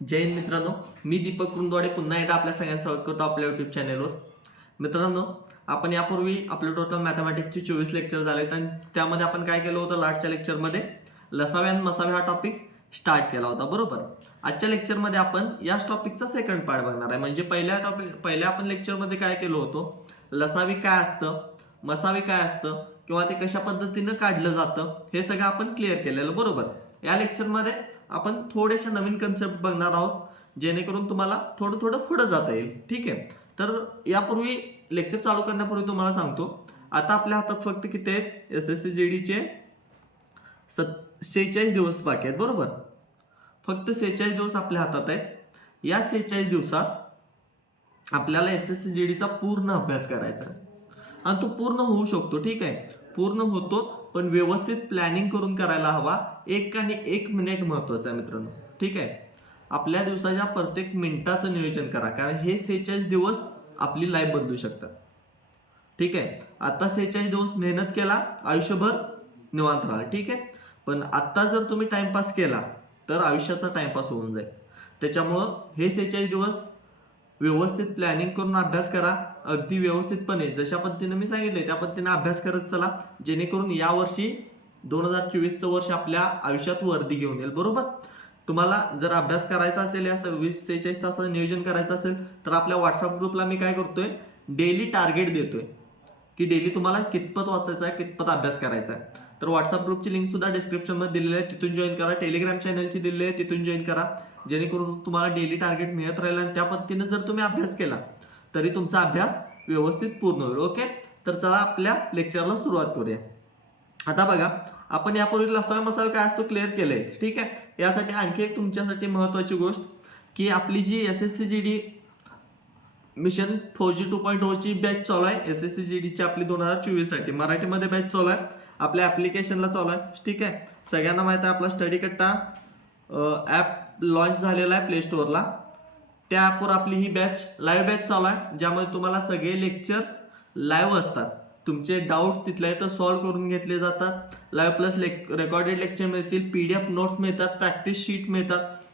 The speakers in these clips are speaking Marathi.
जय हिंद मित्रांनो, मी दीपक कुंदवाडे पुन्हा एकदा आपल्या सगळ्यांचं स्वागत करतो आपल्या यूट्यूब चॅनलवर. मित्रांनो, आपण यापूर्वी आपलं टोटल मॅथमॅटिक्सचे 24 लेक्चर झालेत आणि त्यामध्ये आपण काय केलं होतं, लास्टच्या लेक्चरमध्ये लसावे आणि मसावे हा टॉपिक स्टार्ट केला होता, बरोबर. आजच्या लेक्चरमध्ये आपण याच टॉपिकचा सेकंड पार्ट बघणार आहे. म्हणजे पहिल्या आपण लेक्चरमध्ये काय केलं होतं, लसावी काय असतं, मसावी काय असतं किंवा ते कशा पद्धतीनं काढलं जातं हे सगळं आपण क्लिअर केलेलं, बरोबर. या लेक्चरमध्ये आपण थोड्याशा नवीन कन्सेप्ट बघणार आहोत, जेणेकरून तुम्हाला थोडं थोडं पुढं जाता येईल. ठीक आहे. तर यापूर्वी लेक्चर चालू करण्यापूर्वी तुम्हाला सांगतो, आता आपल्या हातात फक्त किती आहेत, SSC GD चे 46 दिवस बाकी आहेत, बरोबर. फक्त 46 दिवस आपल्या हातात आहेत. या 46 दिवसात आपल्याला SSC GD चा पूर्ण अभ्यास करायचा आहे आणि तो पूर्ण होऊ शकतो. ठीक आहे, पूर्ण होतो, पण व्यवस्थित प्लॅनिंग करून करायला हवा. एक आणि एक मिनिट महत्वाचं आहे मित्रांनो. ठीक आहे, आपल्या दिवसाच्या प्रत्येक मिनिटाचं नियोजन करा, कारण हे 46 दिवस आपली लाईफ बदलू शकतात. ठीक आहे, आता 46 दिवस मेहनत केला, आयुष्यभर निवांत राहा. ठीक आहे, पण आता जर तुम्ही टाइमपास केला तर आयुष्याचा टाइमपास होऊन जाईल. त्याच्यामुळं हे 46 दिवस व्यवस्थित प्लॅनिंग करून अभ्यास करा, अगदी व्यवस्थितपणे. जशा पद्धतीने मी सांगितले त्या पद्धतीने अभ्यास करत चला, जेणेकरून या वर्षी 2024चं वर्ष आपल्या आयुष्यात वर्दी घेऊन येईल, बरोबर. तुम्हाला जर अभ्यास करायचा असेल, या 46 तासाचं नियोजन करायचं असेल, तर आपल्या व्हॉट्सअप ग्रुपला मी काय करतोय, डेली टार्गेट देतोय की डेली तुम्हाला कितपत वाचायचं आहे, कितपत अभ्यास करायचा आहे. तर व्हॉट्सअप ग्रुपची लिंक सुद्धा डिस्क्रिप्शनमध्ये दिलेली आहे, तिथून जॉईन करा. टेलिग्राम चॅनलची दिलेली आहे, तिथून जॉईन करा, जेणेकरून तुम्हाला डेली टार्गेट मिळत राहील आणि त्या पद्धतीने जर तुम्ही अभ्यास केला तरी तुमचा अभ्यास व्यवस्थित पूर्ण होईल. ओके, तर चला आपल्या लेक्चरला सुरुवात करूया. आता बघा, आपण यापूर्वी लसावे मसावे काय असतो क्लिअर केलंय. ठीक आहे, यासाठी आणखी एक तुमच्यासाठी महत्वाची गोष्ट, की आपली जी SSC GD मिशन 4G 2.0 ची बॅच चालू आहे. SSC GD ची आपली 2024 साठी मराठीमध्ये बॅच चालू आहे, आपल्या ऍप्लिकेशनला चालू आहे. ठीक आहे, सगळ्यांना माहिती आहे आपला स्टडी कट्टा ॲप लॉन्च झालेला आहे प्ले स्टोअरला. त्या ॲपवर आपली ही बॅच लाईव्ह बॅच चालू आहे, ज्यामध्ये तुम्हाला सगळे लेक्चर्स लाईव्ह असतात. तुमचे डाऊट तिथल्या इथं सॉल्व्ह करून घेतले जातात. लाईव्ह प्लस रेकॉर्डेड लेक्चर मिळतील, PDF नोट्स मिळतात, प्रॅक्टिस शीट मिळतात.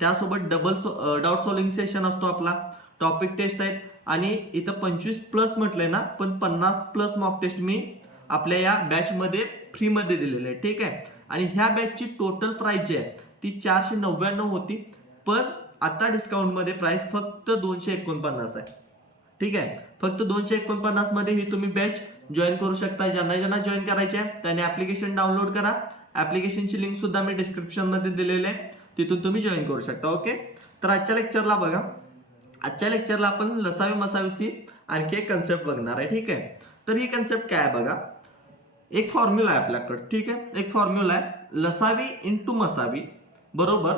त्यासोबत डबल डाऊट सॉल्विंग सेशन असतो आपला, टॉपिक टेस्ट आहेत आणि इथं 25+ म्हटलंय ना, पण 50+ मॉक टेस्ट मी आपल्या या बॅचमध्ये फ्रीमध्ये दिलेले आहे. ठीक आहे, आणि ह्या बॅचची टोटल प्राइस जी आहे ती 499 होती, पण आता डिस्काउंटमध्ये प्राइस फक्त 249 आहे. ठीक आहे, फक्त 249 मध्ये ही तुम्ही बॅच जॉईन करू शकता. ज्यांना जॉईन करायचे आहे त्यांनी ऍप्लिकेशन डाउनलोड करा. ऍप्लिकेशनची लिंक सुद्धा मी डिस्क्रिप्शन मध्ये दिलेली आहे, तिथून तुम्ही जॉईन करू शकता. ओके, तर आजच्या लेक्चरला बघा, आजच्या लेक्चरला आपण लसावी मसावीची आणखी एक कन्सेप्ट बघणार आहे. ठीक आहे, तर ही कन्सेप्ट काय आहे बघा, एक फॉर्म्युला आहे आपल्याकडे. ठीक आहे, एक फॉर्म्युला आहे, लसावी इंटू मसावी बरोबर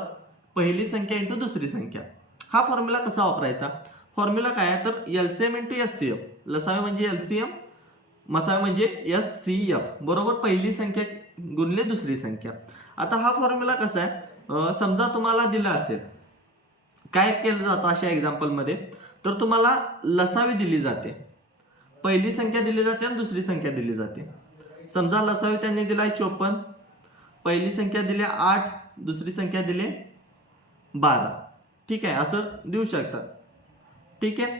पहिली संख्या इंटू दुसरी संख्या. हा फॉर्म्युला कसा वापरायचा, फॉर्म्युला काय आहे तर LCM इंटू SCF. लसावी म्हणजे LCM, मसावी म्हणजे SCF बरोबर पहिली संख्या गुणले दुसरी संख्या. आता हा फॉर्म्युला कसा आहे, समजा तुम्हाला दिला असेल, काय केलं जातं अशा एक्झाम्पल मध्ये, तर तुम्हाला लसावी दिली जाते, पहिली संख्या दिली जाते आणि दुसरी संख्या दिली जाते. समजा लसावी त्यांनी दिलाय 54, पहिली संख्या दिली 8, दुसरी संख्या दिली 12. ठीक आहे, असं देऊ शकतात. ठीक आहे,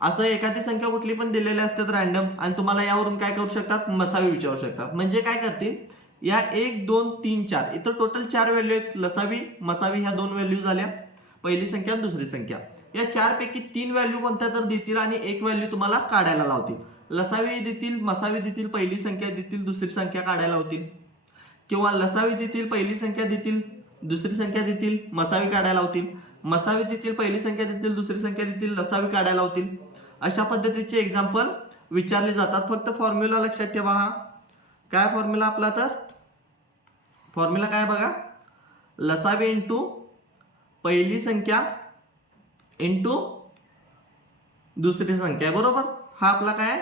असं एखादी संख्या कुठली पण दिलेली असतात रॅन्डम, आणि तुम्हाला यावरून काय करू शकतात, मसावी विचारू शकतात. म्हणजे काय करतील, या 1 2 3 4 इथं टोटल 4 व्हॅल्यू आहेत. लसावी मसावी ह्या 2 व्हॅल्यू झाल्या, पहिली संख्या आणि दुसरी संख्या. या 4 पैकी 3 व्हॅल्यू कोणत्या तर देतील आणि एक व्हॅल्यू तुम्हाला काढायला लावतील. लसावी देतील, मसावी देतील, पहिली संख्या देतील, दुसरी संख्या काढायला लावतील, किंवा लसावी देतील, पहिली संख्या देतील, दुसरी संख्या देतील, मसावी काढायला लावतील, मसावी देतील, पहिली संख्या देतील, दुसरी संख्या देतील, लसावी काढायला लावतील. अशा पद्धतीचे एक्झाम्पल विचारले जातात. फक्त फॉर्म्युला लक्षात ठेवा. हा काय फॉर्म्युला आपला, तर फॉर्म्युला काय बघा, लसावी इंटू पहिली संख्या इंटू दुसरी संख्या बरोबर. हा आपला काय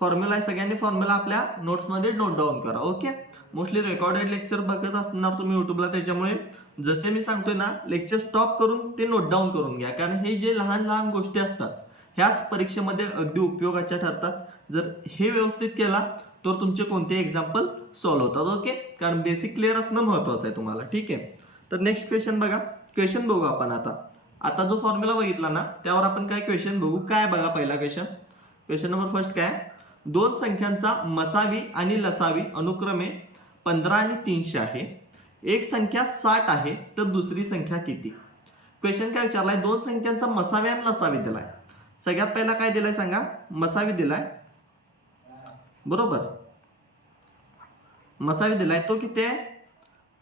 फॉर्म्युला आहे. सगळ्यांनी फॉर्म्युला आपल्या नोट्समध्ये नोट डाऊन करा. ओके, मोस्टली रेकॉर्डेड लेक्चर बघत असणार तुम्ही युट्यूबला, त्याच्यामुळे जसे मी सांगतोय ना, लेक्चर स्टॉप करून ते नोट डाऊन करून घ्या, कारण हे जे लहान लहान गोष्टी असतात ह्याच परीक्षेमध्ये अगदी उपयोगाच्या ठरतात. जर हे व्यवस्थित केला तर तुमचे कोणते एक्झाम्पल सॉल्व्ह होतात. ओके, कारण बेसिक क्लिअर असणं महत्वाचं आहे तुम्हाला. ठीक आहे, तर नेक्स्ट क्वेश्चन बघा, क्वेश्चन बघू आपण आता जो फॉर्म्युला बघितला ना त्यावर आपण काय क्वेश्चन बघू. काय बघा पहिला क्वेश्चन नंबर फर्स्ट काय, दोन संख्यांचा मसावी आणि लसावी अनुक्रमे 15 आणि 300 आहे. एक संख्या 60 आहे तर दुसरी संख्या किती. क्वेश्चन काय विचारलाय, दोन संख्यांचा मसावी आणि लसावी दिलाय. सगळ्यात पहिला काय दिलाय सांगा, मसावी दिलाय. बरोबर, मसावी दिलाय तो किती आहे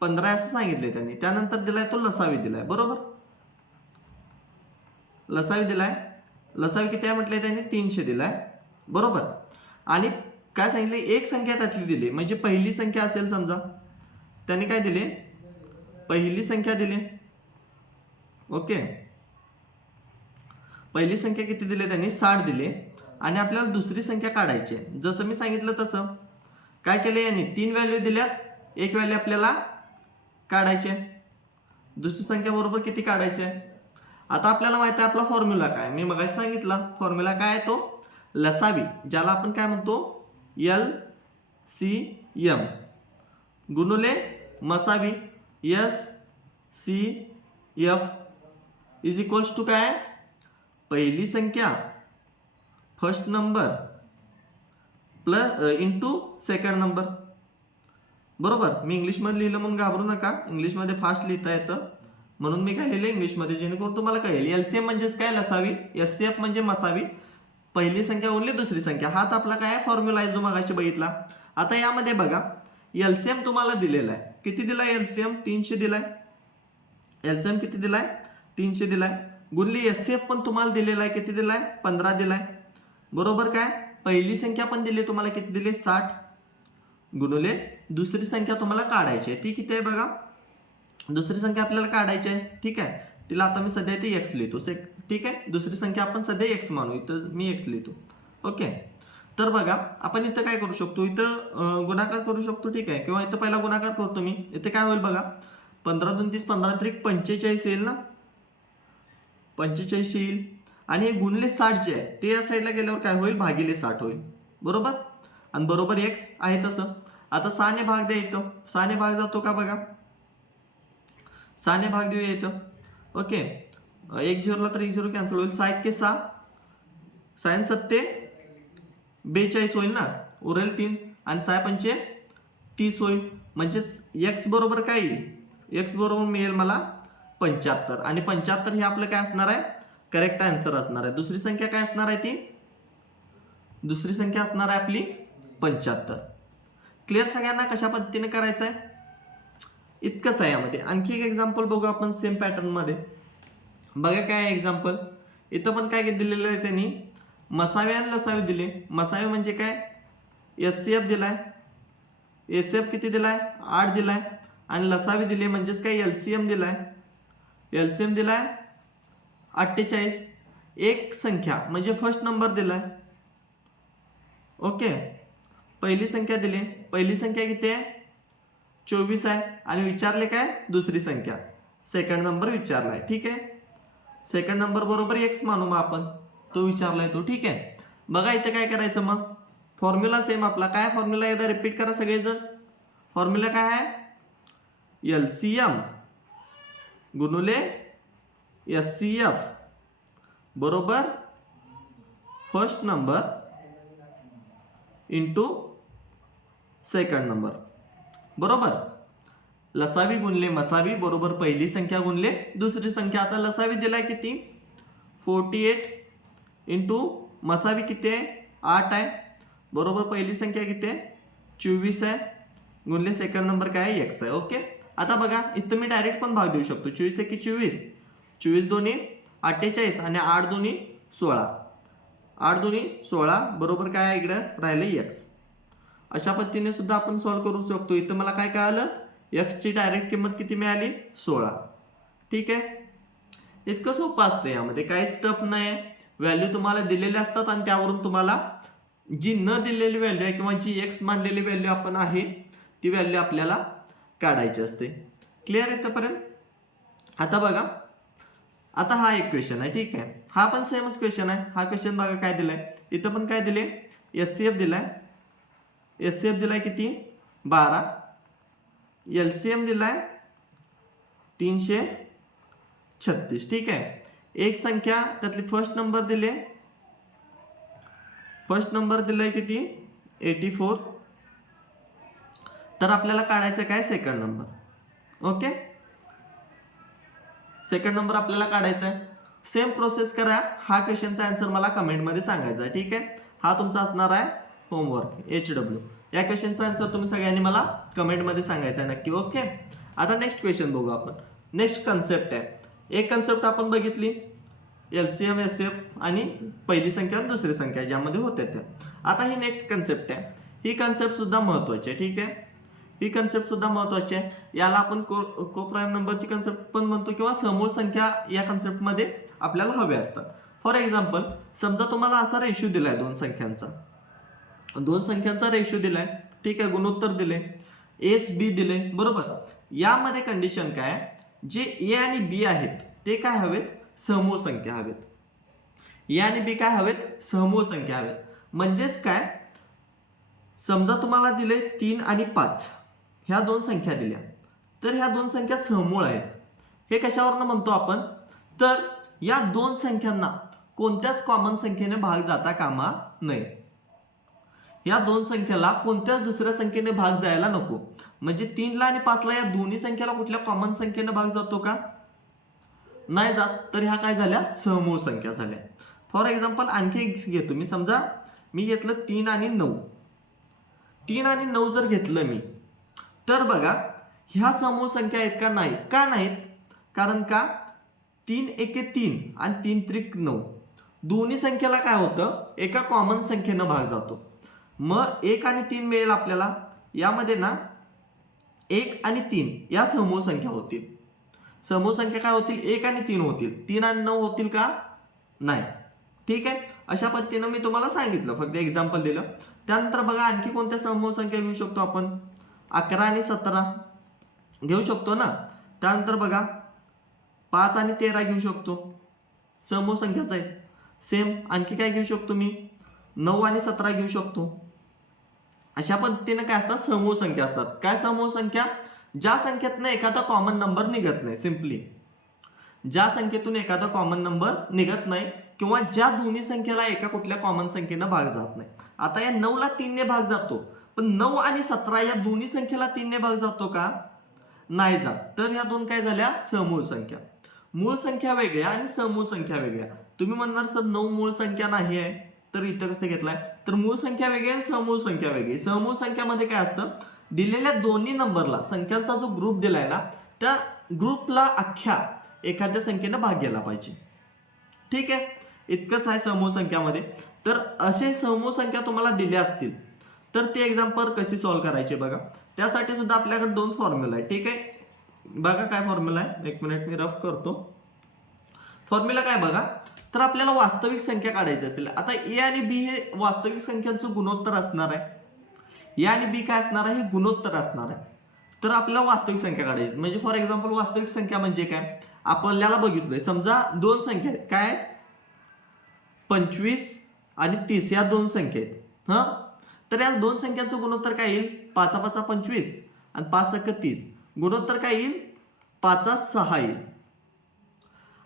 15 असं सांगितले त्यांनी. त्यानंतर दिलाय तो लसावी दिलाय. बरोबर, लसावी दिलाय, लसावी किती आहे म्हटलंय त्यांनी 300 दिलाय. बरोबर, आणि काय सांगितले एक संख्या त्यातली दिली, म्हणजे पहिली संख्या असेल समजा, त्यांनी काय दिले पहिली संख्या दिली. ओके, पहिली संख्या किती दिली त्यांनी 60 दिले. आणि आपल्याला दुसरी संख्या काढायची आहे. जसं मी सांगितलं तसं काय केलं यांनी, 3 व्हॅल्यू दिल्यात, एक व्हॅल्यू आपल्याला काढायचे. दुसरी संख्या बरोबर किती काढायचे. आता आपल्याला माहिती आहे आपला फॉर्म्युला काय, मी मगाशी सांगितला फॉर्म्युला काय आहे तो लसावी, ज्याला आपण काय म्हणतो LCM गुणुले मसावी SCF इज इक्वल्स टू काय, पहिली संख्या first number plus into second number. बरोबर, मी इंग्लिशमध्ये लिहिलं म्हणून घाबरू नका, इंग्लिशमध्ये फास्ट लिहिता येतं म्हणून मी काय लिहिलं इंग्लिशमध्ये, जेणेकरून तुम्हाला कळेल. LCM म्हणजेच काय लसावी, SCF म्हणजे मसावी, पहिली संख्या उरली दुसरी संख्या. हाच आपला काय फॉर्म्युला आहे जो मगाशी बघितला. आता यामध्ये बघा LCM तुम्हाला दिलेला आहे, किती दिलाय LCM 300 दिलाय. LCM किती दिलाय 300 दिलाय. गुणली SCF पण तुम्हाला दिलेला आहे, किती दिलाय 15 दिलाय. बरोबर, काय पहिली संख्या पण दिली तुम्हाला, किती दिले 60 गुणुले दुसरी संख्या तुम्हाला काढायची आहे. ती किती आहे बघा, दुसरी संख्या आपल्याला काढायची आहे. ठीक आहे, तिला आता मी सध्या इथे x लिहितो. ठीक आहे, दुसरी संख्या आपण सध्या x मानू, इथं मी x लिहितो. ओके, तर बघा आपण इथं काय करू शकतो, इथं गुणाकार करू शकतो. ठीक आहे, किंवा इथं पहिला गुणाकार करतो मी. इथे काय होईल बघा, 15 2 30 15 त्रिक 45 येईल ना, 45 येईल. आणि हे गुणले 60 जे आहे ते या साईडला गेल्यावर काय होईल, भागिले 60 होईल. बरोबर, आणि बरोबर x आहे तसं. आता 6 ने भाग द्या, इथं 6 ने भाग जातो का बघा, 6 ने भाग देऊया इथं. ओके, 1 0 ला तर 1 0 कॅन्सल होईल. 6 1 6, 6 7 42 होईल ना, उरेल 3, आणि 6 5 30 होईल. म्हणजेच x बरोबर काय येईल, x बरोबर मिळेल मला 75. आणि 75 हे आपलं काय असणार आहे, करेक्ट आन्सर असणार आहे. दुसरी संख्या काय असणार आहे, ती दुसरी संख्या असणार आहे आपली 75. क्लिअर सगळ्यांना कशा पद्धतीने करायचं आहे, इतकंच आहे यामध्ये. आणखी एक एक्झाम्पल बघू आपण सेम पॅटर्न मध्ये. बघा काय एक्झाम्पल, इथं पण काय दिलेलं आहे त्यांनी, मसावी आणि लसावी दिले. मसावी म्हणजे काय SCF दिलाय, SCF किती दिलाय 8 दिलाय. आणि लसावी दिले म्हणजेच काय LCM दिलाय, LCM दिलाय 48. एक संख्या म्हणजे फर्स्ट नंबर दिलाय. ओके, पहिली संख्या दिली, पहिली संख्या किती आहे 24 आहे. आणि विचारले काय दुसरी संख्या, सेकंड नंबर विचारलाय. ठीक आहे, सेकंड नंबर बरोबर x मानू मग आपण, तो विचारलाय तो. ठीक आहे, बघा इथे काय करायचं मग, फॉर्म्युला सेम आपला. काय फॉर्म्युला एकदा रिपीट करा सगळेजण. फॉर्म्युला काय आहे, LCM गुणुले SCF बरोबर first number into second number. बरोबर, लसावी गुणले मसावी बरोबर पहिली संख्या गुणले दुसरी संख्या. आता लसावी दिलाय किती 48 इंटू मसावी किती आहे 8 आहे. बरोबर पहिली संख्या किती आहे 24 आहे, गुणले सेकंड नंबर काय आहे x आहे. ओके, आता बघा इथं मी डायरेक्ट पण भाग देऊ शकतो. 24 1 24, 24 दोन्ही 48 आणि 8 दोन्ही 16, 8 दोन्ही 16 बरोबर काय आहे इकडे राहिलं x. अशा पद्धतीने सुद्धा आपण सॉल्व्ह करू शकतो. इथं मला काय कळालं, x ची डायरेक्ट किंमत किती मिळाली 16. ठीक आहे, इतकं सोपं असतं, यामध्ये काहीच टफ नाही. व्हॅल्यू तुम्हाला दिलेले असतात आणि त्यावरून तुम्हाला जी न दिलेली व्हॅल्यू आहे किंवा जी x मानलेली व्हॅल्यू आपण आहे ती व्हॅल्यू आपल्याला काढायची असते. क्लिअर इथपर्यंत. आता बघा, आता हा एक क्वेश्चन आहे. ठीक आहे, हा पण सेमच क्वेश्चन आहे. हा क्वेश्चन बघा काय दिलाय, इथं पण काय दिले SCF दिलाय. SCF दिलाय किती 12, LCM दिलाय 300 36. ठीक आहे. एक संख्या त्यातली फर्स्ट नंबर दिले, फर्स्ट नंबर दिलाय किती 84. तर आपल्याला काढायचं काय second number. Okay, second number आपल्याला काढायचा आहे. सेम प्रोसेस करा. हा क्वेश्चनचा आन्सर मला कमेंटमध्ये सांगायचा आहे. ठीक आहे, हा तुमचा असणार आहे होमवर्क HW. या क्वेश्चनचा आन्सर तुम्ही सगळ्यांनी मला कमेंटमध्ये सांगायचा आहे नक्की. ओके, आता नेक्स्ट क्वेश्चन बघू आपण. नेक्स्ट कन्सेप्ट आहे. एक कन्सेप्ट आपण बघितली LCM SF आणि पहिली संख्या आणि दुसरी संख्या ज्यामध्ये होत्या त्या. आता ही नेक्स्ट कन्सेप्ट आहे. ही कन्सेप्ट सुद्धा महत्वाची आहे. ठीक आहे, ही कन्सेप्ट सुद्धा महत्वाची आहे. याला आपण को प्राईम नंबरची कन्सेप्ट पण म्हणतो किंवा समूळ संख्या या कन्सेप्टमध्ये आपल्याला हवे असतात. फॉर एक्झाम्पल, समजा तुम्हाला असा रेशो दिलाय दोन संख्यांचा रेशो दिलाय. ठीक आहे, गुणोत्तर दिले, AB दिले, बरोबर. यामध्ये कंडिशन काय, जे A आणि B आहेत ते काय हवेत, समूळ संख्या हवेत. A आणि B काय हवेत, समूळ संख्या हवेत. म्हणजेच काय, समजा तुम्हाला दिले 3 आणि 5 ह्या दोन संख्या दिल्या, तर ह्या दोन संख्या समूळ आहेत. हे कशावरून म्हणतो आपण, तर या दोन संख्यांना कोणत्याच कॉमन संख्येने भाग जाता कामा नये. या दोन संख्याला कोणत्याच दुसऱ्या संख्येने भाग जायला नको. म्हणजे 3 ला आणि 5 ला या दोन्ही संख्याला कुठल्या कॉमन संख्येने भाग जातो का, नाही जात. तर ह्या काय झाल्या, समूळ संख्या झाल्या. फॉर एक्झाम्पल आणखी एक घेतो मी. समजा मी घेतलं 3 आणि 9. 3 आणि 9 जर घेतलं मी, तर बघा ह्या समूळ संख्या आहेत का, नाही. का नाहीत, कारण का 3 एके 3 आणि 3 त्रिक 9 दोन्ही संख्येला काय होतं, एका कॉमन संख्येनं भाग जातो. मग 1 आणि 3 मिळेल आपल्याला. यामध्ये ना 1 आणि 3 या समूळ संख्या होतील. समूळ संख्या काय होतील, 1 आणि 3 होतील. 3 आणि 9 होतील का, नाही. ठीक आहे, अशा पद्धतीनं मी तुम्हाला सांगितलं, फक्त एक्झाम्पल दिलं. त्यानंतर बघा आणखी कोणत्या समूळ संख्या घेऊ शकतो आपण, 11 आणि 17 घेऊ शकतो ना. त्यानंतर बघा 5 आणि 13 घेऊ शकतो, समूळ संख्याच आहेत. सेम आणखी काय घेऊ शकतो मी, 9 आणि 17 घेऊ शकतो. अशा पद्धतीने काय असतात, समूळ संख्या असतात. काय समूळ संख्या, ज्या संख्येतनं एखादा कॉमन नंबर निघत नाही. सिम्पली ज्या संख्येतून एखादा कॉमन नंबर निघत नाही, किंवा ज्या दोन्ही संख्येला एका कुठल्या कॉमन संख्येनं भाग जात नाही. आता या 9 ला 3 ने भाग जातो, पण 9 आणि 17 या दोन्ही संख्येला 3 ने भाग जातो का, नाही जात. तर ह्या दोन काय झाल्या, समूळ संख्या. मूळ संख्या वेगळ्या आणि समूळ संख्या वेगळ्या. तुम्ही म्हणणार सर 9 मूळ संख्या नाही आहे, तर इथं कसं घेतलाय, तर मूळ संख्या वेगळी आणि समूळ संख्या वेगळी. समूळ संख्यामध्ये काय असतं, दिलेल्या दोन्ही नंबरला संख्यांचा जो ग्रुप दिलाय ना, त्या ग्रुपला अख्ख्या एखाद्या संख्येनं भाग गेला पाहिजे. ठीक आहे, इतकंच आहे समूळ संख्यामध्ये. तर असे समूळ संख्या तुम्हाला दिल्या असतील, तर ते एक्झाम्पल कशी सॉल्व्ह करायचे बघा. त्यासाठी सुद्धा आपल्याकडे दोन फॉर्म्युला आहे. ठीक आहे, बघा काय फॉर्म्युला आहे, एक मिनिट मी रफ करतो. फॉर्म्युला काय बघा, तर आपल्याला वास्तविक संख्या काढायची असेल. आता A आणि B हे वास्तविक संख्यांचं गुणोत्तर असणार आहे. A आणि B काय असणार आहे, हे गुणोत्तर असणार आहे. तर आपल्याला वास्तविक संख्या काढायची. म्हणजे फॉर एक्झाम्पल वास्तविक संख्या म्हणजे काय, आपल्याला बघितलंय समजा दोन संख्या आहेत, काय 25 आणि 30 या दोन संख्या आहेत. तर या दोन संख्यांचं गुणोत्तर काय येईल, 5 5 25 आणि 5 1 30. गुणोत्तर काय येईल, 5 6 येईल.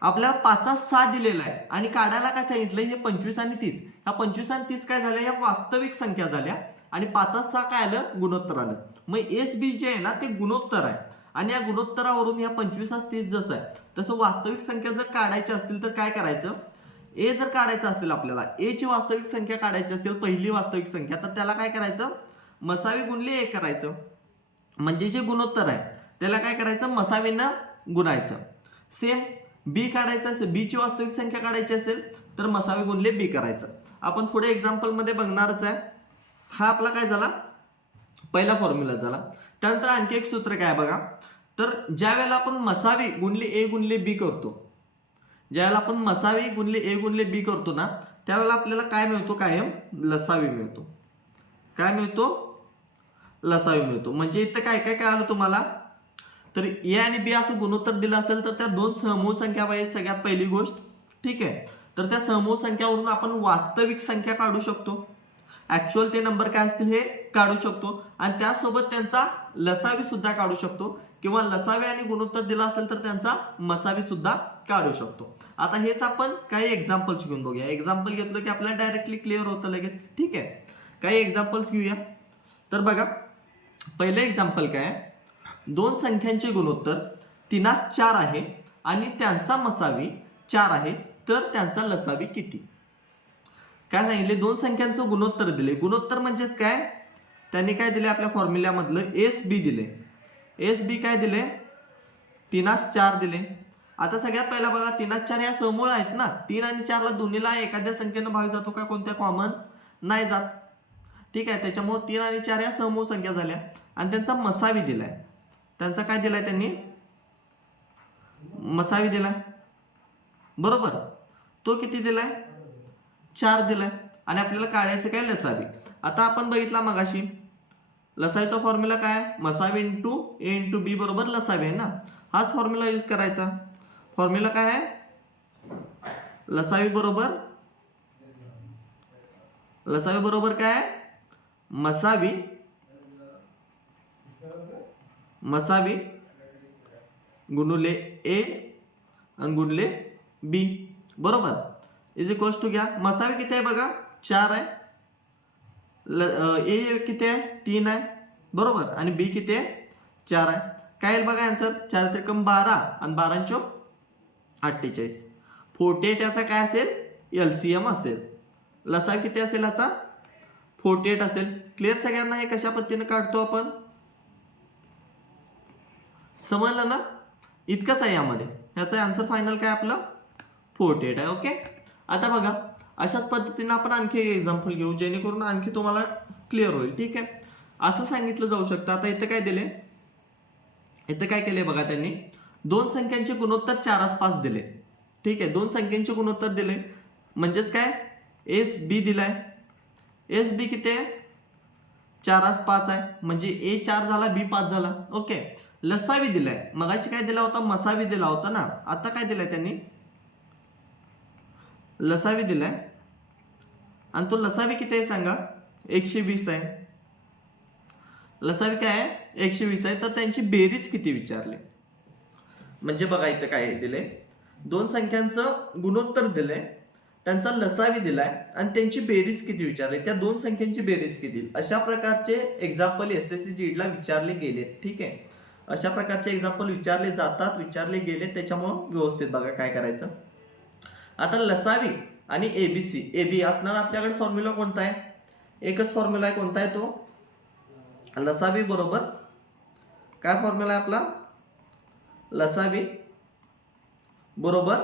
आपल्याला 5 6 दिलेला आहे आणि काढायला काय सांगितलं, हे 25 आणि 30. ह्या 25 आणि 30 काय झाल्या, या वास्तविक संख्या झाल्या आणि 5 6 काय आलं, गुणोत्तर आलं. मग SB जे आहे ना, ते गुणोत्तर आहे. आणि या गुणोत्तरावरून या 25 30 जसं आहे तसं वास्तविक संख्या जर काढायची असतील तर काय करायचं, A जर काढायचं असेल आपल्याला, A ची वास्तविक संख्या काढायची असेल, पहिली वास्तविक संख्या, तर त्याला काय करायचं, मसावी गुणले A करायचं. म्हणजे जे गुणोत्तर आहे त्याला काय करायचं, मसावीनं गुणायचं. सेम B काढायचं असेल, B ची वास्तविक संख्या काढायची असेल तर मसावी गुणले B करायचं. आपण पुढे एक्झाम्पल मध्ये बघणारच आहे. हा आपला काय झाला, पहिला फॉर्म्युला झाला. त्यानंतर आणखी एक सूत्र काय बघा, तर ज्या वेळेला आपण मसावी गुणले A गुणले B करतो, ज्यावेळेला आपण मसावी गुणले A गुणले B करतो ना, त्यावेळेला आपल्याला काय मिळतो, कायम लसावी मिळतो. काय मिळतो, लसावी मिळतो. म्हणजे इथं काय काय काय आलं तुम्हाला, तर A आणि B असं गुणोत्तर दिलं असेल तर त्या दोन समूळ संख्या पाहिजे सगळ्यात पहिली गोष्ट. ठीक आहे, तर त्या समूळ संख्यावरून आपण वास्तविक संख्या काढू शकतो. ऍक्च्युअल ते नंबर काय असतील हे काढू शकतो आणि त्यासोबत त्यांचा लसावी सुद्धा काढू शकतो, किंवा लसावी आणि गुणोत्तर दिला असेल तर त्यांचा मसावी सुद्धा काढू शकतो. आता हेच आपण काही एक्झाम्पल्स घेऊन बघूया. एक्झाम्पल घेतलं की आपल्याला डायरेक्टली क्लिअर होतं लगेच. ठीक आहे, काही एक्झाम्पल्स घेऊया. तर बघा, पहिलं एक्झाम्पल काय आहे, दोन संख्यांचे गुणोत्तर 3:4 आहे आणि त्यांचा मसावी 4 आहे, तर त्यांचा लसावी किती? काय सांगितले, दोन संख्यांचं गुणोत्तर दिले. गुणोत्तर म्हणजेच काय, त्यांनी काय दिले आपल्या फॉर्म्युल्यामधलं एस बी दिले. एस बी काय दिले, 3:4 दिले. आता सगळ्यात पहिला बघा, 3:4 या समूळ आहेत ना, 3 आणि 4 ला दोन्हीला एखाद्या संख्येनं भाग जातो का, कोणत्या कॉमन नाही जात. ठीक आहे, त्याच्यामुळे 3 आणि 4 या समूह संख्या झाल्या आणि त्यांचा मसावी दिलाय. त्यांचा काय दिलाय, त्यांनी मसावी दिलाय, बरोबर. तो किती दिलाय, 4 दिलाय आणि आपल्याला काढायचं काय, लसावी. आता आपण बघितला मगाशी लसावीचा फॉर्म्युला काय, मसावी इंटू ए इंटू बी बरोबर लसावी आहे ना. हाच फॉर्म्युला यूज करायचा. फॉर्म्युला काय आहे, लसावी बरोबर काय आहे, मसावी गुणुले ए आणि गुणले बी बरोबर इज इक्वल्स टू घ्या. मसावी किती आहे बघा, 4 आहे. ए किती आहे, 3 आहे बरोबर, आणि बी किती आहे, 4 आहे. काय येईल बघा आन्सर, 4 त्रिकम 12 आणि 12 चौक 48. 48 याचा काय असेल, एलसीएम असेल. लसावी किती असेल याचा, 48 असेल. क्लिअर सगळ्यांना हे कशा पद्धतीने काढतो आपण, समजलं ना. इतकंच आहे यामध्ये. ह्याचा आन्सर फायनल काय आपलं 48 आहे. ओके, आता बघा अशाच पद्धतीने आपण आणखी एक्झाम्पल घेऊ जेणेकरून आणखी तुम्हाला क्लिअर होईल. ठीक आहे, असं सांगितलं जाऊ शकतं. आता इथं काय दिले, इथं काय केले बघा, त्यांनी दोन संख्यांचे गुणोत्तर 4:5 दिले. ठीक आहे, दोन संख्यांचे गुणोत्तर दिले म्हणजेच काय, एस बी दिलाय. एस बी किती आहे, 4:5 आहे, म्हणजे ए 4 झाला, बी 5 झाला. ओके, लसावी दिलाय. मगाशी काय दिला होता, मसावी दिला होता ना. आता काय दिलाय त्यांनी, लसावी दिलाय. आणि तो लसावी किती आहे सांगा, 120 आहे. लसावी काय आहे, 120 आहे. तर त्यांची बेरीज किती विचारली. म्हणजे बघा इथं काय दिले, दोन संख्यांचं गुणोत्तर दिले, त्यांचा लसावी दिलाय आणि त्यांची बेरीज किती विचारली, त्या दोन संख्यांची बेरीज किती. अशा प्रकारचे एक्झाम्पल एसएससी जीडीला विचारले गेले. ठीक आहे, अशा प्रकारचे एक्झाम्पल विचारले जातात, विचारले गेले. त्याच्यामुळं व्यवस्थित बघा काय करायचं. आता लसावी आणि एबीसी, एबी असणार आपल्याकडे फॉर्म्युला कोणता आहे, एकच फॉर्म्युला आहे. कोणता आहे तो, लसावी बरोबर काय फॉर्म्युला आहे आपला, लसावी बरोबर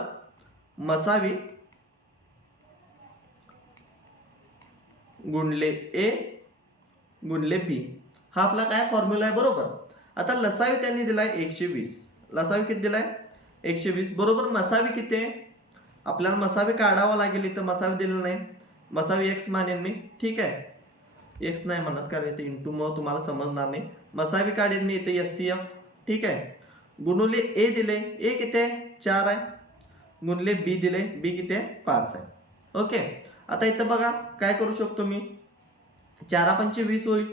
मसावी गुणले ए गुणले बी, हा आपला काय फॉर्म्युला आहे बरोबर. आता लसावी त्यांनी दिलाय 120, लसावी किती दिलाय 120 बरोबर. मसावी किती आहे, आपल्याला मसावी काढावा लागेल. इथं मसावी दिलेलं नाही, मसावी एक्स मानेन मी. ठीक आहे, एक्स नाही म्हणत कारण इथे इंटू मग तुम्हाला समजणार नाही. मसावी काढेन मी इथे एस-सी-एफ. ठीक आहे, गुणुले ए दिले, ए किती आहे 4 आहे, गुणले बी दिले, बी किती आहे 5 आहे. ओके, आता इथं बघा काय करू शकतो मी, 4×5 20 होईल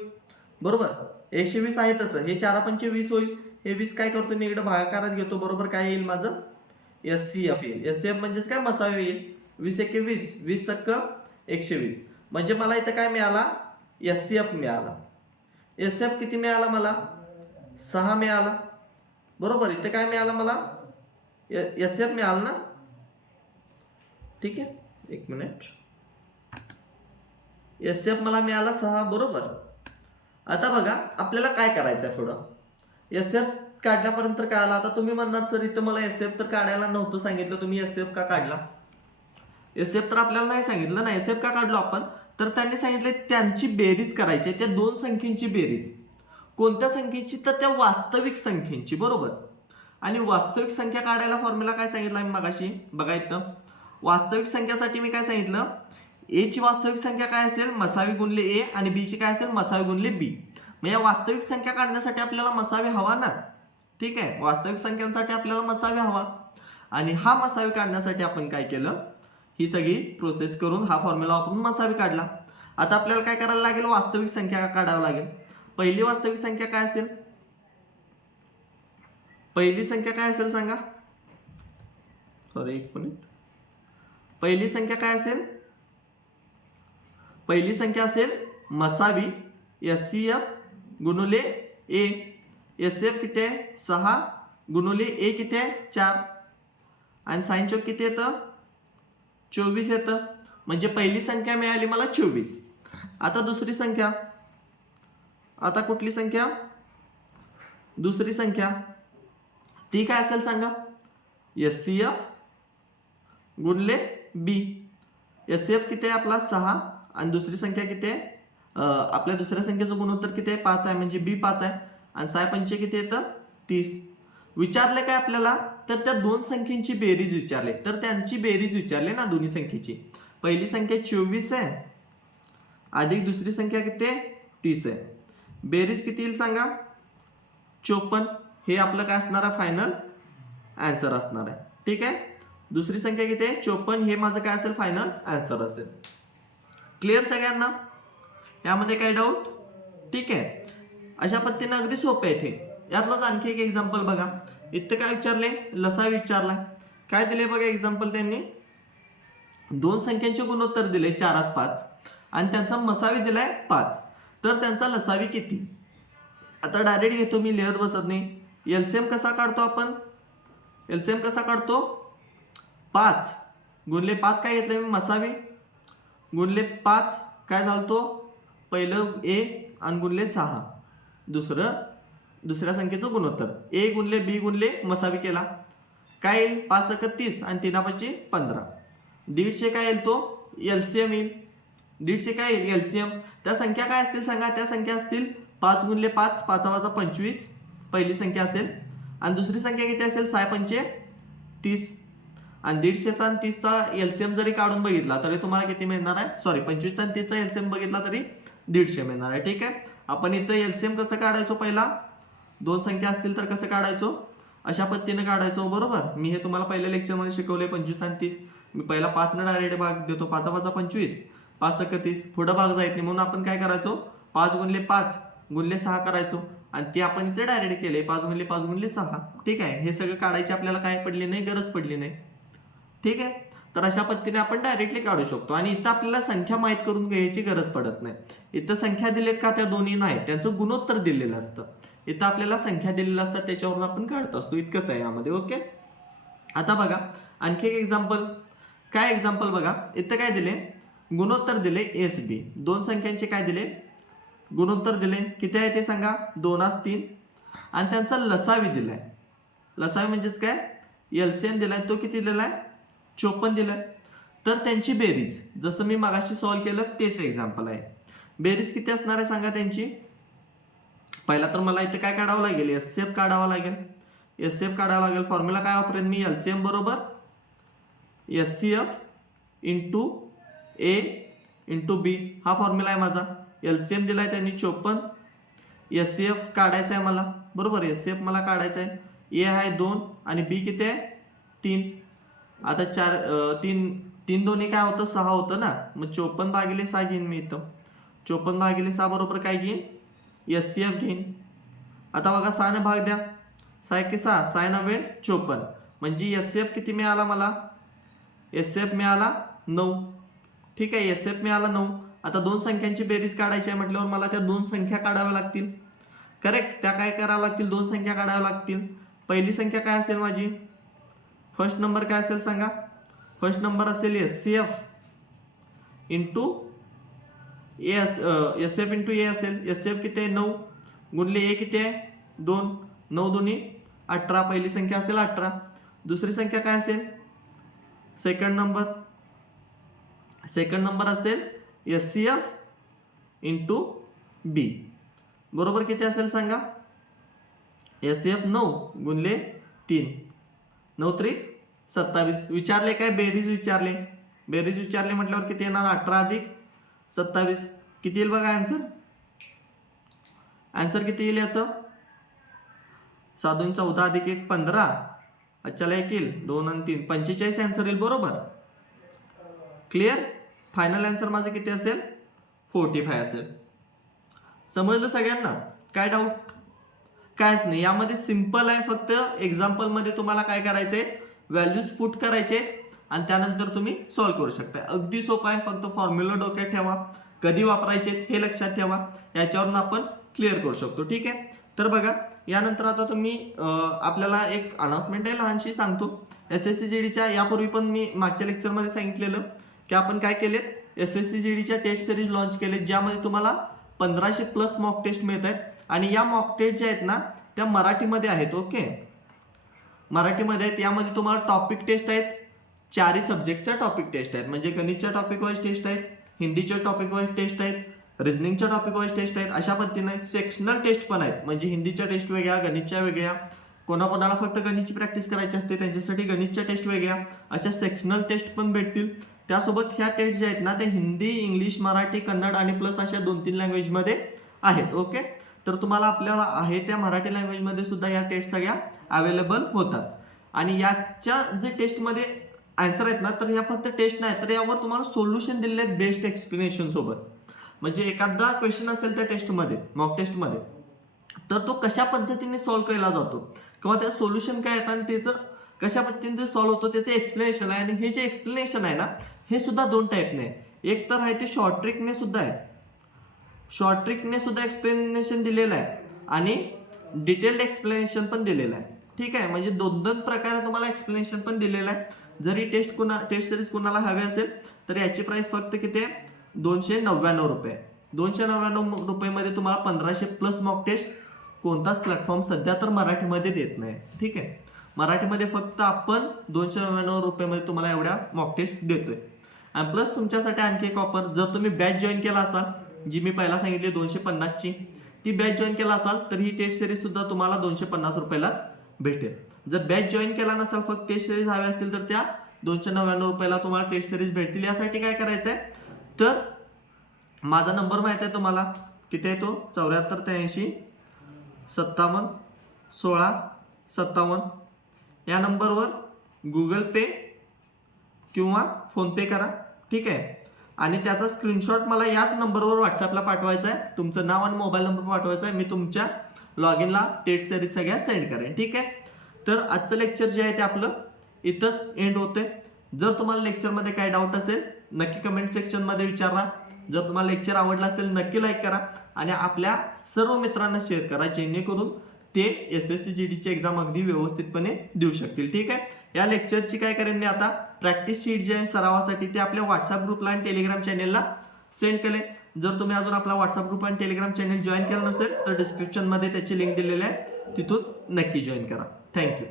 बरोबर. 120 आहे तसं, हे 4×5 20 होईल. हे 20 काय करतो मी इकडे भागाकारात घेतो बरोबर. काय येईल माझं, एस-सी-एफ येईल. एस-सी-एफ म्हणजेच काय, मसावी येईल. 20×1 20, 20×120 म्हणजे मला इथं काय मिळाला, एस-सी-एफ मिळाला. एस-सी-एफ किती मिळाला मला, 6 मिळाला बरोबर. इथे काय मिळालं मला, एस-सी-एफ मिळाला ना. ठीक आहे, एक मिनिट, एस-सी-एफ मला मिळाला 6 बरोबर. आता बघा आपल्याला काय करायचं आहे पुढं, एस-सी-एफ काढल्यापर्यंत काय आला. आता तुम्ही म्हणणार सर इथं मला एस-सी-एफ तर काढायला नव्हतं सांगितलं, तुम्ही एस-सी-एफ का काढला. एस-सी-एफ तर आपल्याला नाही सांगितलं ना, एस-सी-एफ का काढलो आपण, तर त्यांनी सांगितले त्यांची बेरीज करायची, त्या दोन संख्येची बेरीज. कोणत्या संख्येची, तर त्या वास्तविक संख्येची बरोबर. आणि वास्तविक संख्या काढायला फॉर्म्युला काय सांगितलं मी मगाशी, बघा इथं वास्तविक संख्यासाठी मी काय सांगितलं, ए ची वास्तविक संख्या काय असेल, मसावी गुणले ए, आणि बी ची काय असेल, मसावी गुणले बी. मग या वास्तविक संख्या काढण्यासाठी आपल्याला मसावी हवा ना. ठीक आहे, वास्तविक संख्यांसाठी आपल्याला मसावी हवा, आणि हा मसावी काढण्यासाठी आपण काय केलं, ही सगळी प्रोसेस करून हा फॉर्म्युला वापरून मसावी काढला. आता आपल्याला काय करायला लागेल, वास्तविक संख्या काढावं लागेल. पहिली वास्तविक संख्या काय असेल, पहिली संख्या काय असेल सांगा, सॉरी एक मिनिट, पहिली संख्या काय असेल, पहिली संख्या असेल मसावी SCF गुणुले A. SCF किती आहे 6 गुणुले A किती आहे 4 आणि साइन चौक किती येतं 24 येतं. म्हणजे पहिली संख्या मिळाली मला 24. आता दुसरी संख्या, आता कुठली संख्या, दुसरी संख्या ती काय असेल सांगा, SCF गुणले B. SCF किती आहे आपला 6 आणि दुसरी संख्या किती आहे, आपल्या दुसऱ्या संख्येचं गुणोत्तर किती आहे 5 आहे, म्हणजे B 5 आहे आणि 6 पंचे किती येतं 30. विचारले काय आपल्याला, तर त्या दोन संख्येची बेरीज विचारले, तर त्यांची बेरीज विचारले ना दोन्ही संख्येची. पहिली संख्या 24 आहे अधिक दुसरी संख्या किती आहे 30 आहे. बेरीज किती येईल सांगा 54. हे आपलं काय असणार आहे फायनल आन्सर असणार आहे. ठीक आहे, दुसरी संख्या किती आहे 54, हे माझं काय असेल फायनल आन्सर असेल. क्लिअर सगळ्यांना, यामध्ये काय डाऊट. ठीक आहे, अशा पद्धतीने अगदी सोपे आहे हे. यातलंच आणखी एक एक्झाम्पल बघा. इथं काय विचारले, लसावी विचारलाय. काय दिले बघा एक्झाम्पल, त्यांनी दोन संख्यांचे गुणोत्तर दिले 4 5 आणि त्यांचा मसावी दिलाय 5, तर त्यांचा लसावी किती. आता डायरेक्ट घेतो मी, लिहत बसत नाही. एलसीएम कसा काढतो आपण, एलसीएम कसा काढतो, 5 गुणले 5 काय घेतलं मी मसावी गुणले 5 काय झालतो पहिलं A आणि गुणले 6 दुसऱ्या संख्येचं गुणोत्तर A गुणले B गुणले मसावी केला, काय येईल 5 × 30 आणि 3 × 5 = 15. 150 काय येईल तो एलसीएम येईल. 150 काय येईल एलसीएम. त्या संख्या काय असतील सांगा, त्या संख्या असतील 5 गुणले 5 5 × 25 पहिली संख्या असेल आणि दुसरी संख्या किती असेल 6 पंचे 30 आणि 150 आणि 30चा एलसीएम जरी काढून बघितला तरी तुम्हाला किती मिळणार आहे, सॉरी 25 आणि 30चा एलसीएम बघितला तरी 150 मिळणार आहे. ठीक आहे, आपण इथं एलसीएम कसं काढायचो, पहिला दोन संख्या असतील तर कसं काढायचो, अशा पद्धतीने काढायचो बरोबर. मी हे तुम्हाला पहिल्या लेक्चरमध्ये शिकवले 25 आणि 30. मी पहिला 5 ने डायरेक्ट भाग देतो, 5 × 5 = 25 5 × 30 पुढे भाग जायत नाही म्हणून आपण काय करायचो 5 गुणले 5 गुणले 6 करायचो आणि ते आपण इथे डायरेक्ट केले 5 गुणले 5 गुणले 6. ठीक आहे, हे सगळं काढायची आपल्याला काय पडली नाही, गरज पडली नाही. ठीक आहे, तर अशा पद्धतीने आपण डायरेक्टली काढू शकतो आणि इथं आपल्याला संख्या माहित करून घ्यायची गरज पडत नाही. इथं संख्या दिलेत का त्या दोन्ही नाही, त्यांचं गुणोत्तर दिलेलं असतं. इथं आपल्याला संख्या दिलेल्या असतात त्याच्यावरून आपण काढत असतो, इतकंच आहे यामध्ये. ओके, आता बघा आणखी एक एक्झाम्पल. काय एक्झाम्पल बघा, इथं काय दिले गुणोत्तर दिले SB. दोन संख्यांचे काय दिले गुणोत्तर दिले, किती आहे ते सांगा 2 × 3 आणि त्यांचा लसावी दिलाय. लसावी म्हणजेच काय एलसीएम दिलाय, तो किती दिलाय 54 दिलाय. तर त्यांची बेरीज जसं मी मगाशी सॉल्व केलं तेच एक्झाम्पल आहे. बेरीज किती असणार आहे सांगा त्यांची. पहिला तर मला इथे काय काढावं लागेल, SCF काढावं लागेल. SCF काढावं लागेल, फॉर्म्युला काय वापरेन मी, एलसीएम बरोबर SCF × A × B हा फॉर्म्युला आहे माझा. एलसीएम दिलाय त्यांनी 54, SCF काढायचं आहे मला बरोबर. SCF मला काढायचं आहे, A आहे 2 आणि B किती आहे 3. आता 3 दोन्ही काय होतं 6 होतं ना, मग 54 भागिले 6 घेईन मी इथं. 54 भागिले 6 बरोबर काय घेईन SCF घेईन. आता बघा 6 ने भाग द्या, 6 × 6 6 × 9 54 म्हणजे SCF किती मिळाला मला, SCF मिळाला 9. ठीक आहे, SCF मिळाला 9. आता दोन संख्यांची बेरीज काढायची आहे म्हटल्यावर मला त्या दोन संख्या काढाव्या लागतील. करेक्ट, त्या काय कराव्या लागतील, दोन संख्या काढाव्या लागतील. पहिली संख्या काय असेल माझी, फर्स्ट नंबर काय असेल सांगा, फर्स्ट नंबर असेल SCF × A SCF × A असेल. SCF किती आहे 9 गुणले A किती आहे 2, 9 दोन्ही 18 पहिली संख्या असेल 18. दुसरी संख्या काय असेल सेकंड नंबर असेल SCF × B बरोबर किती असेल सांगा, SCF 9 गुणले 3 9 × 3 = 27. विचारले काय बेरीज विचारले, बेरीज विचारले म्हटल्यावर किती येणार 18 अधिक 27 किती येईल बघा आन्सर. आन्सर किती येईल याचं 7 × 14 अधिक 1 15 अच्छा येईल 2 आणि 3 45 आन्सर येईल बरोबर. क्लिअर, फायनल आन्सर माझं किती असेल 45 असेल. समजलं सगळ्यांना, काय डाऊट, कायच नाही. यामध्ये सिंपल आहे, फक्त एक्झाम्पल मध्ये तुम्हाला काय करायचंय व्हॅल्यूज पुट करायचे आणि त्यानंतर तुम्ही सॉल्व्ह करू शकता. अगदी सोपं आहे. फक्त फॉर्म्युला डोक्यात ठेवा, कधी वापरायचे हे लक्षात ठेवा, याच्यावरून आपण क्लिअर करू शकतो. ठीक आहे. तर बघा, यानंतर आता तुम्ही आपल्याला एक अनाउन्समेंट आहे लहानशी सांगतो. SSC GDच्या यापूर्वी पण मी मागच्या लेक्चरमध्ये सांगितलेलं की आपण काय केलेत, SSC GDच्या टेस्ट सिरीज लॉन्च केले, ज्यामध्ये तुम्हाला 1500+ मॉक टेस्ट मिळत आहेत. आणि या मॉक टेस्ट ज्या आहेत ना, त्या मराठीमध्ये आहेत. ओके, मराठीमध्ये आहेत. यामध्ये तुम्हाला टॉपिक टेस्ट आहेत, 4 सब्जेक्टच्या टॉपिक टेस्ट आहेत. म्हणजे गणितच्या टॉपिक वाईज टेस्ट आहेत, हिंदीच्या टॉपिक वाईज टेस्ट आहेत, रिझनिंगच्या टॉपिक वाईज टेस्ट आहेत. अशा पद्धतीने सेक्शनल टेस्ट पण आहेत. म्हणजे हिंदीच्या टेस्ट वेगळ्या, गणितच्या वेगळ्या, कोणाकोणाला फक्त गणितची प्रॅक्टिस करायची असते त्यांच्यासाठी गणितच्या टेस्ट वेगळ्या, अशा सेक्शनल टेस्ट पण भेटतील. त्यासोबत ह्या टेस्ट ज्या आहेत ना, ते हिंदी, इंग्लिश, मराठी, कन्नड आणि प्लस अशा 2-3 लँग्वेजमध्ये आहेत. ओके, तर तुम्हाला आपल्याला आहे त्या मराठी लँग्वेजमध्ये सुद्धा या टेस्ट सगळ्या अवेलेबल होतात. आणि याच्या जे टेस्टमध्ये आन्सर आहेत ना, तर या फक्त टेस्ट नाही, तर यावर तुम्हाला सोल्युशन दिलेले आहेत बेस्ट एक्सप्लेनेशन सोबत. म्हणजे एखादा क्वेश्चन असेल त्या टेस्टमध्ये, मॉक टेस्टमध्ये, तर तो कशा पद्धतीने सॉल्व्ह केला जातो किंवा त्या सोल्युशन काय येतात आणि त्याचं कशा पद्धतीने ते सॉल्व्ह होतं त्याचं एक्सप्लेनेशन आहे. आणि हे जे एक्सप्लेनेशन आहे ना, हे सुद्धा 2 टाईपने आहे. एक तर आहे ते शॉर्ट ट्रिकने सुद्धा आहे, शॉर्ट ट्रिकने सुद्धा एक्सप्लेनेशन दिलेलं आहे आणि डिटेल्ड एक्सप्लेनेशन पण दिलेलं आहे. ठीक आहे, म्हणजे 2 प्रकारे तुम्हाला एक्सप्लेनेशन पण दिलेलं आहे. जरी टेस्ट सिरीज कुणाला हवे असेल तर याची प्राइस फक्त किती आहे, 299 रुपये. 299 रुपयेमध्ये तुम्हाला 1500+ मॉक टेस्ट कोणताच प्लॅटफॉर्म सध्या तर मराठीमध्ये देत नाही. ठीक आहे, मराठीमध्ये फक्त आपण 299 रुपयामध्ये तुम्हाला एवढ्या मॉक टेस्ट देतोय. आणि प्लस तुमच्यासाठी आणखी एक ऑफर, जर तुम्ही बॅच जॉईन केला असाल, जी मी पहिला सांगितली 250ची, ती बॅच जॉईन केला असाल तर ही टेस्ट सिरीज सुद्धा तुम्हाला 250 रुपयालाच भेटेल. जर बॅच जॉईन केला नसाल, फक्त टेस्ट सिरीज हव्या असतील, तर त्या 299 रुपयाला तुम्हाला टेस्ट सिरीज भेटतील. यासाठी काय करायचं आहे, तर माझा नंबर माहिती आहे तुम्हाला, किती आहे तो, 7483 57 16 57. या नंबरवर गुगल पे किंवा फोनपे करा. ठीक आहे, आणि त्याचा स्क्रीनशॉट मला याच नंबरवर व्हॉट्सअपला पाठवायचा आहे. तुमचं नाव आणि मोबाईल नंबर पाठवायचा आहे. मी तुमच्या लॉग इनला टेस्ट सिरीज सगळ्या सेंड करेन. ठीक आहे, तर आजचं लेक्चर जे आहे ते आपलं इथंच एंड होते. जर तुम्हाला लेक्चरमध्ये काय डाऊट असेल नक्की कमेंट सेक्शनमध्ये विचारा. जर तुम्हाला लेक्चर आवडला असेल नक्की लाईक करा आणि आपल्या सर्व मित्रांना शेअर करा, जेणेकरून ते SSC GDची एक्झाम अगदी व्यवस्थितपणे देऊ शकतील. ठीक आहे, या लेक्चरची काय करेन मी आता, प्रॅक्टिस शीट जे आहे सरावासाठी ते आपल्या व्हॉट्सअप ग्रुपला आणि टेलिग्राम चॅनेलला सेंड केले. जर तुम्ही अजून आपला व्हॉट्सअप ग्रुप आणि टेलिग्राम चॅनेल जॉईन केलं नसेल तर डिस्क्रिप्शनमध्ये त्याची लिंक दिलेली आहे, तिथून नक्की जॉईन करा. थँक्यू.